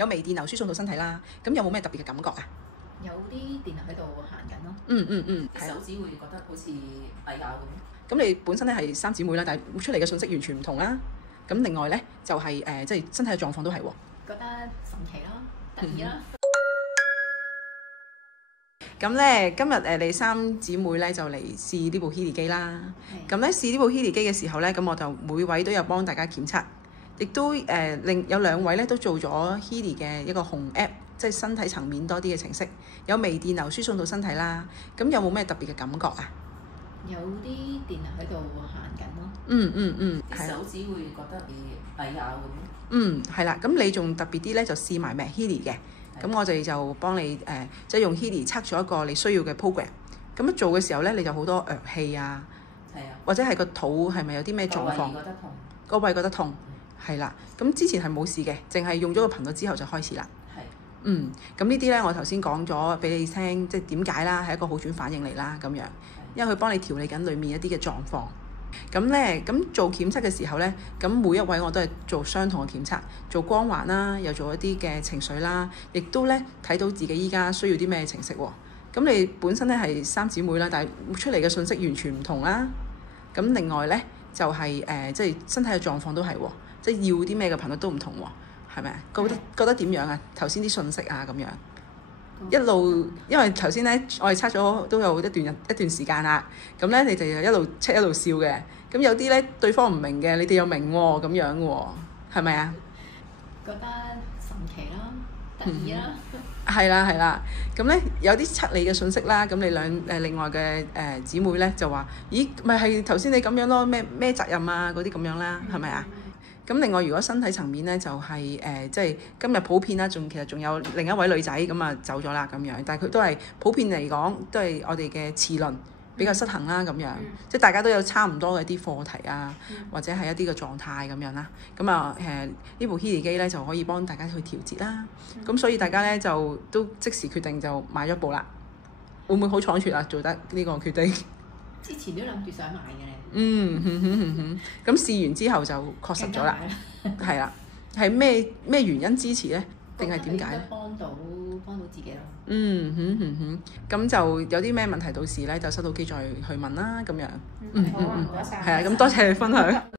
有微電流輸送到身體啦。咁有冇咩特別嘅感覺啊？有啲電流喺度行緊咯。手指會覺得好似抵咬咁。咁你本身咧係三姊妹啦，但係出嚟嘅信息完全唔同啦。咁另外咧就係即係身體嘅狀況都係喎。覺得神奇啦，得意啦。咁咧今日你三姊妹咧就嚟試呢部 Healy 機啦。咁咧試呢部 Healy 機嘅時候咧，咁我就每位都有幫大家檢測，亦都有2位咧都做咗 Healy 嘅一個紅 app， 即係身體層面多啲嘅程式，有微電流輸送到身體啦。咁有冇咩特別嘅感覺啊？有啲電流喺度行緊咯。手指會覺得抵咬咁。係啦。咁你仲特別啲咧，就試埋 Healy 嘅。咁我哋就幫你即係用 Healy 測咗一個你需要嘅 program。咁樣做嘅時候咧，你就好多氣啊，或者係個肚係咪有啲咩狀況？個胃覺得痛，係啦。咁之前係冇事嘅，淨係用咗個頻率之後就開始啦。咁呢啲咧，我頭先講咗俾你聽，即係點解啦，係一個好轉反應嚟啦，咁樣，因為佢幫你調理緊裡面一啲嘅狀況。咁做檢測嘅時候咧，咁每一位我都係做相同嘅檢測，做光環啦，又做一啲嘅情緒啦，亦都咧睇到自己依家需要啲咩程式喎。咁你本身咧係三姊妹啦，但係出嚟嘅信息完全唔同啦。咁另外咧就係即係身體嘅狀況都係喎，即係要啲咩嘅頻率都唔同喎，係咪啊？覺得點樣啊？頭先啲信息啊咁樣。一路，因為頭先咧，我哋測咗都有一段時間啦。咁咧，你哋就一路測一路笑嘅。咁有啲咧，對方唔明嘅，你哋又明喎，咁樣喎，係咪啊？覺得神奇啦，得意啦。係啦。咁咧有啲測你嘅信息啦。咁你另外嘅姊妹咧就話：咦，咪係頭先你咁樣咯？咩責任啊？嗰啲咁樣啦，係咪啊？咁另外，如果身體層面咧，就係即係今日普遍啦，其實仲有另一位女仔咁啊走咗啦咁樣，但係佢都係普遍嚟講，都係我哋嘅臍輪比較失衡啦咁樣，即係大家都有差唔多嘅啲課題啊，或者係一啲嘅狀態咁樣啦。咁啊呢部 Healy 機咧就可以幫大家去調節啦。咁所以大家咧就都即時決定就買咗部啦。會唔會好倉促啊？做得呢個決定？之前都諗住想買嘅。咁試完之後就確實咗啦，係啦，係咩原因支持咧？定係點解咧？幫到自己咯。咁就有啲咩問題，到時咧就收到機再去問啦，咁樣。好啊，唔該晒。係啊，咁多謝你分享。